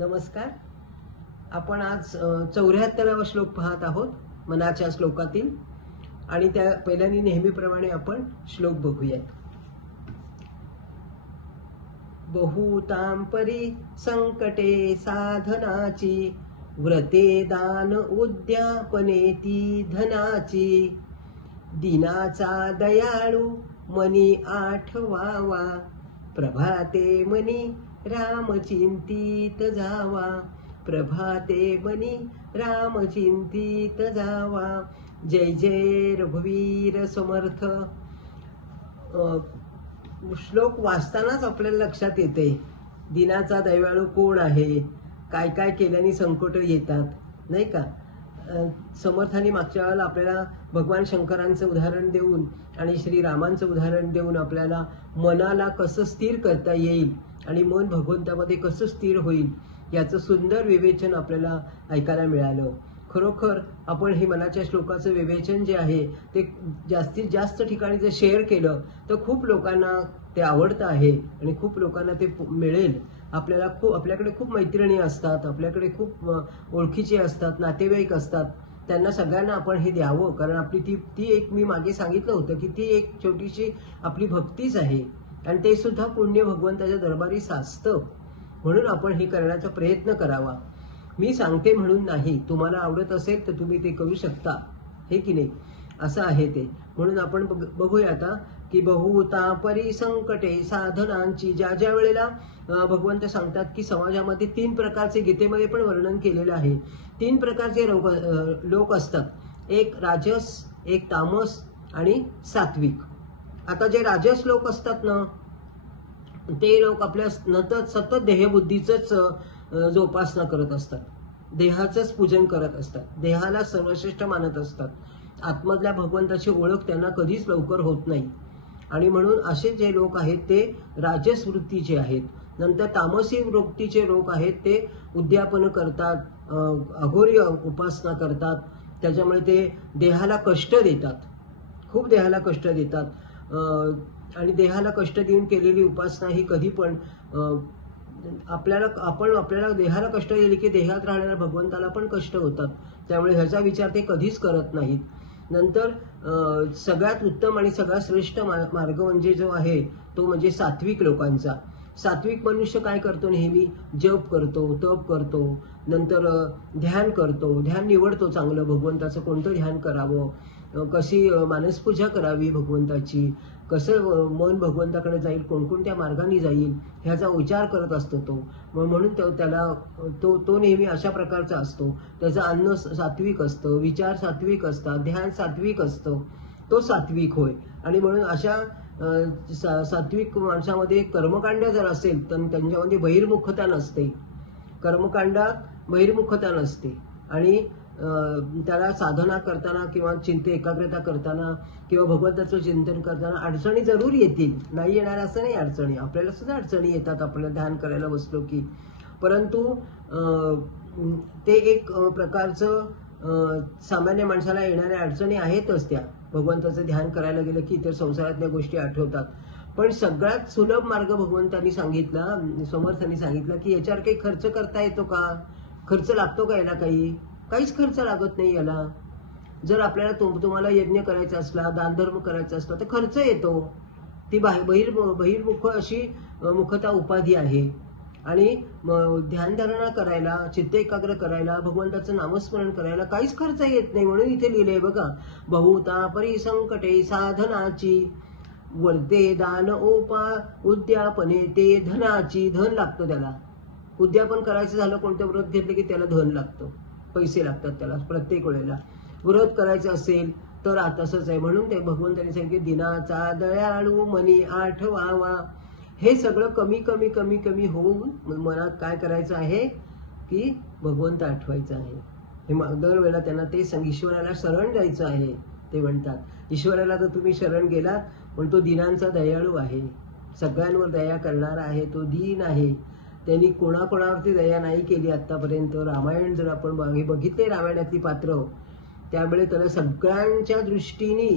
नमस्कार. आपण आज 74वा श्लोक पाहत आहोत मनाच्या श्लोकातील आणि त्या पहिल्यांदा नेहमीप्रमाणे आपण श्लोक बघूयात. बहुतां परी संकटे साधनाची व्रते दान उद्यापनेती धनाची दिनाचा दयाळू मनी आठवावा प्रभाते मनी राम चिंतित जावा प्रभाते मनी राम चिंतित जावा. जय जय रघुवीर समर्थ. श्लोक वाचतानाच आपल्याला लक्षात येते दिनाचा दयाळू कोण आहे, काय काय केल्याने संकट येतात नाही का. समर्थांनी मागच्या वेळेला आपल्याला भगवान शंकरांचं उदाहरण देऊन आणि श्रीरामांचं उदाहरण देऊन आपल्याला मनाला कसं स्थिर करता येईल आणि मन भगवंतामध्ये कसं स्थिर होईल याचं सुंदर विवेचन आपल्याला ऐकायला मिळालं. खरोखर आपण हे मनाच्या श्लोकाचं विवेचन जे आहे ते जास्तीत जास्त ठिकाणी जर शेअर केलं तर खूप लोकांना ते आवडतं आहे आणि खूप लोकांना ते मिळेल. आपल्याकडे खूप मैत्रिणी असतात, आपल्याकडे खूप ओळखीचे असतात, नातेवाईक असतात, त्यांना सगळ्यांना आपण हे द्यावं. कारण आपली ती एक मी मागे सांगितलं होतं की ती एक छोटीशी आपली भक्तीच आहे आणि ते सुद्धा पुण्य भगवंताच्या दरबारी साचतं. म्हणून आपण हे करण्याचा प्रयत्न करावा. मी सांगते म्हणून नाही, तुम्हाला आवडत असेल तर तुम्ही ते करू शकता, हे की नाही, असं आहे ते. म्हणून आपण बघूया आता की बहुता परी संकटे साधनांची. ज्या वेळेला भगवंत सांगतात की समाजामध्ये 3 प्रकारचे गीतेमध्ये पण वर्णन केलेलं आहे. 3 प्रकारचे लोक असतात, एक राजस, एक तामस आणि सात्विक. आता जे राजस लोक असतात ना ते लोक आपल्या सतत देहबुद्धीचंच जोपासना करत असतात, देहाचंच पूजन करत असतात, देहाला सर्वश्रेष्ठ मानत असतात. आत्मधल्या भगवंताची ओळख त्यांना कधीच लवकर होत नाही आणि म्हणून असे जे लोक आहेत ते राजस वृत्तीचे आहेत. नंतर तामसी वृत्तीचे लोक आहेत ते उद्यापन करतात, अघोरी उपासना करतात, त्याच्यामुळे ते देहाला कष्ट देतात, खूप देहाला कष्ट देतात आणि देहाला कष्ट देऊन केलेली उपासना ही कधी पण आपल्याला देहाला कष्ट दिले की देहात राहणाऱ्या भगवंताला पण कष्ट होतात. त्यामुळे ह्याचा विचार ते कधीच करत नाहीत. नंतर सगळ्यात उत्तम आणि सगळ्यात श्रेष्ठ मार्ग म्हणजे जो आहे तो म्हणजे सात्विक लोकांचा. सात्विक मनुष्य काय करतो, नेहमी जप करतो, तप करतो, नंतर ध्यान करतो, ध्यान निवडतो चांगलं, भगवंताचं कोणतं ध्यान करावं, कशी मानसपूजा करावी भगवंताची, कसं मन भगवंताकडे जाईल, कोणकोणत्या मार्गाने जाईल ह्याचा विचार करत असतो तो. म्हणून तो नेहमी अशा प्रकारचा असतो. त्याचं अन्न सात्विक असतं, विचार सात्विक असतात, ध्यान सात्विक असतं, तो सात्विक होय. आणि म्हणून अशा सात्विक माणसामध्ये कर्मकांड जर असेल तर त्यांच्यामध्ये बहिर्मुखता नसते, कर्मकांडात बहिर्मुखता नसते आणि त्याला साधना करताना किंवा एकाग्रता करताना किंवा भगवंताचं चिंतन करताना अडचणी जरूर येतील, नाही येणार असं नाही. अडचणी आपल्याला सुद्धा अडचणी येतात आपल्याला ध्यान करायला बसलो की, परंतु ते एक प्रकारचं सामान्य माणसाला येणाऱ्या अडचणी आहेतच. त्या भगवंताचं ध्यान करायला गेलं की इतर संसारातल्या गोष्टी आठवतात. पण सगळ्यात सुलभ मार्ग भगवंतांनी सांगितला, समर्थांनी सांगितलं की याच्यावर काही खर्च करता येतो का, खर्च लागतो का याला, काहीच खर्च लागत नाही याला. जर आपल्याला तुम्हाला यज्ञ करायचा असला, दानधर्म करायचा असला तर खर्च येतो. ती बहिर्मुख अशी मुखता उपाधी आहे. आणि ध्यानधारणा करायला, चित्त एकाग्र करायला, भगवंताचं नामस्मरण करायला काहीच खर्च येत नाही. म्हणून इथे लिहिलंय बघा, बहुता परी संकटे साधनाची वर्ते दान उद्यापने ते धनाची. धन लागतं त्याला. उद्यापन करायचं झालं, कोणतं व्रत घेतलं की त्याला धन लागतं, पैसे लागतात त्याला प्रत्येक वेळेला. व्रत करायचं असेल तर तसंच आहे. म्हणून ते भगवंतांनी सांगितले दिनाचा दयाळू मनी आठवावा. हे सगळं कमी कमी कमी कमी होऊन मनात काय करायचं आहे की भगवंत आठवायचं आहे. हे दरवेळेला त्यांना ते ईश्वराला शरण जायचं आहे. ते म्हणतात ईश्वराला तर तुम्ही शरण गेलात पण तो दिनांचा दयाळू आहे, सगळ्यांवर दया करणारा आहे, तो दीन आहे. त्यांनी कोणाकोणावरती दया नाही केली आत्तापर्यंत. रामायण जर आपण बघितले, रामायणातली पात्र, त्यामुळे त्याला सगळ्यांच्या दृष्टीने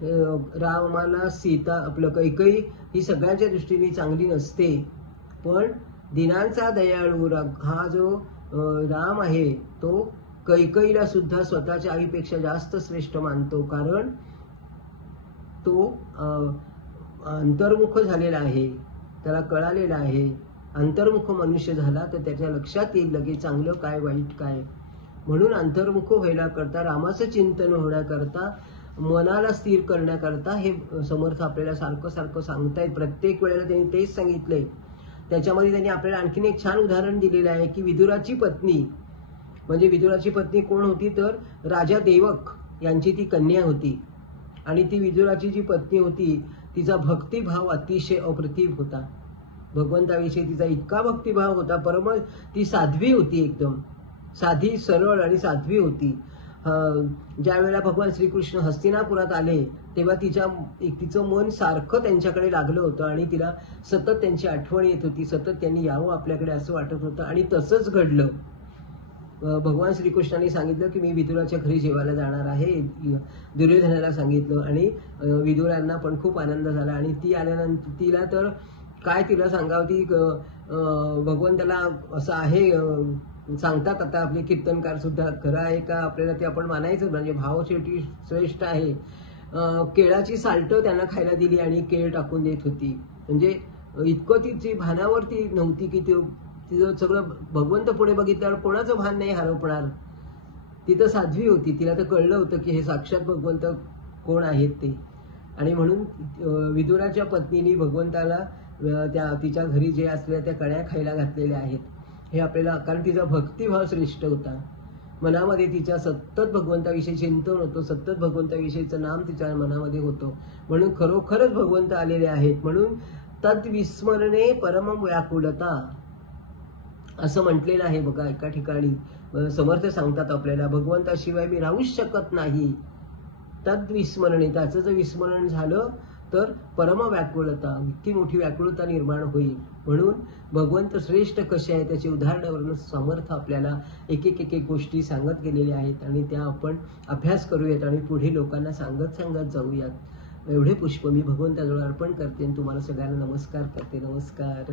रामाला सीता आपलं कैकई ही सगळ्यांच्या दृष्टीने चांगली नसते, पण दिनांचा दयाळू हा जो राम आहे तो कैकईला सुद्धा स्वतःच्या आईपेक्षा जास्त श्रेष्ठ मानतो, कारण तो अंतर्मुख झालेला आहे, त्याला कळालेला आहे. अंतर्मुख मनुष्य झाला तर त्याच्या लक्षात येईल लगेच चांगलं काय वाईट काय. म्हणून अंतर्मुख व्हायला करता, रामाचं चिंतन होण्याकरता, मनाला स्थिर करण्याकरता हे समर्थ आपल्याला सारखं सारखं सांगतायत. प्रत्येक वेळेला त्यांनी तेच सांगितलंय. त्याच्यामध्ये त्यांनी आपल्याला आणखीन एक छान उदाहरण दिलेलं आहे की विदुराची पत्नी, म्हणजे विदुराची पत्नी कोण होती तर राजा देवक यांची ती कन्या होती. आणि ती विदुराची जी पत्नी होती तिचा भक्तिभाव अतिशय अप्रतिम होता. भगवंताविषयी तिचा इतका भक्तिभाव होता, ती साध्वी होती, एकदम साधी सरळ आणि साध्वी होती. ज्या वेळेला भगवान श्रीकृष्ण हस्तिनापुरात आले तेव्हा तिचं मन सारखं त्यांच्याकडे लागलं होतं आणि तिला सतत त्यांची आठवण येत होती, सतत त्यांनी यावं आपल्याकडे असं वाटत होतं. आणि तसंच घडलं. भगवान श्रीकृष्णाने सांगितलं की मी विदुराच्या घरी जेवायला जाणार आहे, दुर्योधनाला सांगितलं. आणि विदुरांना पण खूप आनंद झाला. आणि ती आल्यानंतर तिला तर काय तिला सांगावं, ती भगवंताला असं आहे सांगतात. आता आपले कीर्तनकार सुद्धा खरं आहे का आपल्याला ते आपण मानायचं, म्हणजे भाव शेवटी श्रेष्ठ आहे. केळाची साल्टं त्यांना खायला दिली आणि केळ टाकून देत होती. म्हणजे इतकं तिची भानावरती नव्हती की तिचं सगळं भगवंत पुढे बघितल्यावर कोणाचं भान नाही हरपणार. ती तर साध्वी होती, तिला तर कळलं होतं की हे साक्षात भगवंत कोण आहेत ते. आणि म्हणून विदुराच्या पत्नीने भगवंताला तिच्या घरी जे असलेल्या त्या कण्या खायला घातलेल्या आहेत. हे आपल्याला, कारण तिचा भक्तिभाव श्रेष्ठ होता. मनामध्ये तिच्या सतत भगवंताविषयी चिंतन होतं, सतत भगवंताविषयीचं नाम तिच्या मनामध्ये होतं. म्हणून खरोखरच भगवंत आलेले आहेत. म्हणून तद्विस्मरणे परम व्याकुलता असं म्हटलेलं आहे बघा एका ठिकाणी. समर्थ सांगतात आपल्याला भगवंताशिवाय मी राहूच शकत नाही. तद्विस्मरणे, त्याचं जर विस्मरण झालं तर परम व्याकुलता, इतकी मोठी व्याकुलता निर्माण होईल. म्हणून भगवंत श्रेष्ठ कसे आहे त्याची उदाहरणावरून समर्थ आपल्याला एक एक गोष्टी सांगत गेलेल्या आहेत आणि त्या आपण अभ्यास करूयात आणि पुढे लोकांना सांगत जाऊयात. एवढे पुष्प मी भगवंताजवळ अर्पण करते आणि तुम्हाला सगळ्यांना नमस्कार करते. नमस्कार.